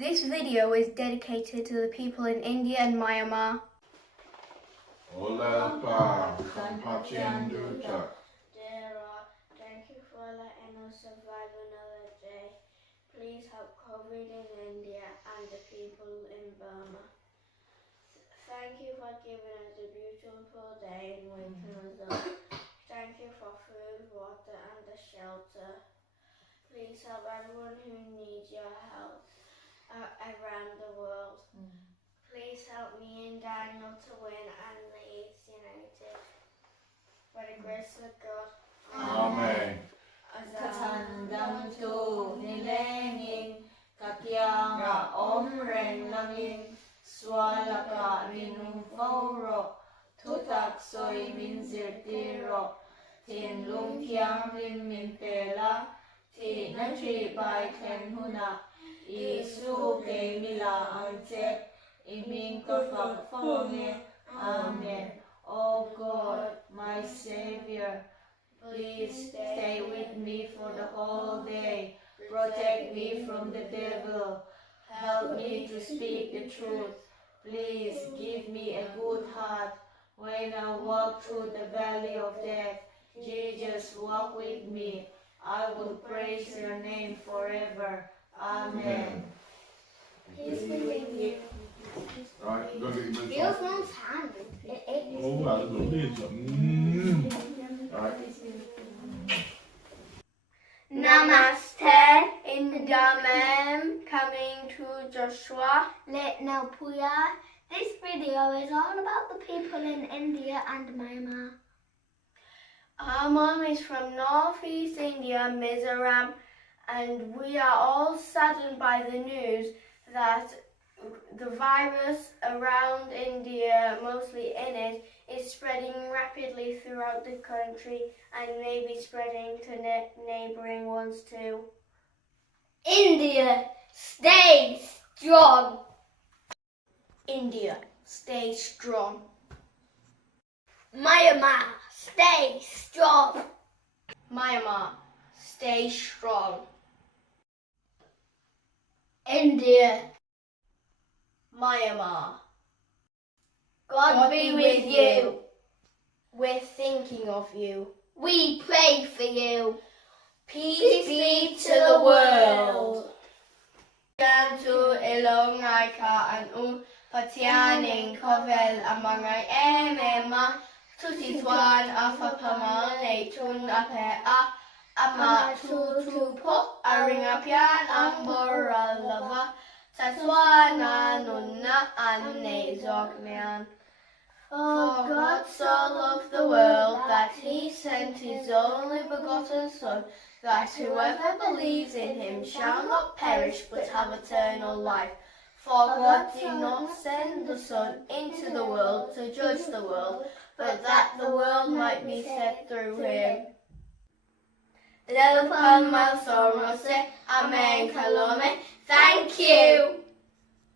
This video is dedicated to the people in India and Myanmar. Hola, pa, Kampachianducha. Dear Lord, thank you for letting us survive another day. Please help COVID in India and the people in Burma. Thank you for giving us a beautiful day and waking us up. Thank you for food, water and a shelter. Please help everyone who needs your help around the world. Please help me and Daniel to win and Leeds United. By the grace of God. Amen. Katandam tu nilengin kakyanga omren langin swalaka rinung fauro tutak soy minzirtiro tin lung kyang rin min pela ti natri bai klen huna isu ke mila ante iming ko fakfonge. Amen. O God, my Savior, please stay with me for the whole day. Protect me from the devil. Help me to speak the truth. Please give me a good heart when I walk through the valley of death. Jesus, walk with me. I will praise your name forever. Amen. Peace be with you. Right, go get your boots Feels on. Mom's hand. Oh, I love this. Right. Namaste, Indamem, coming to Joshua. Little Puya. This video is all about the people in India and Myanmar. Our mum is from northeast India, Mizoram, and we are all saddened by the news that the virus around India, mostly in it, is spreading rapidly throughout the country and maybe spreading to neighbouring ones too. India, stay strong. India, stay strong. Myanmar, stay strong. Myanmar, stay strong. India, Myanmar, God be with you. We're thinking of you. We pray for you. Peace be to the world. Gantu ilong ngai ka an u patianing kovel among ai emema tuti twan afa pamane tun ape a ama tu po aringa pian ambora lava tatwana nunna ane zokmian. For God so loved the world that he sent his only begotten Son, that whoever believes in him shall not perish but have eternal life. For God did not send the Son into the world to judge the world, but that the world might be saved through him. Amen, Kalome. Thank you.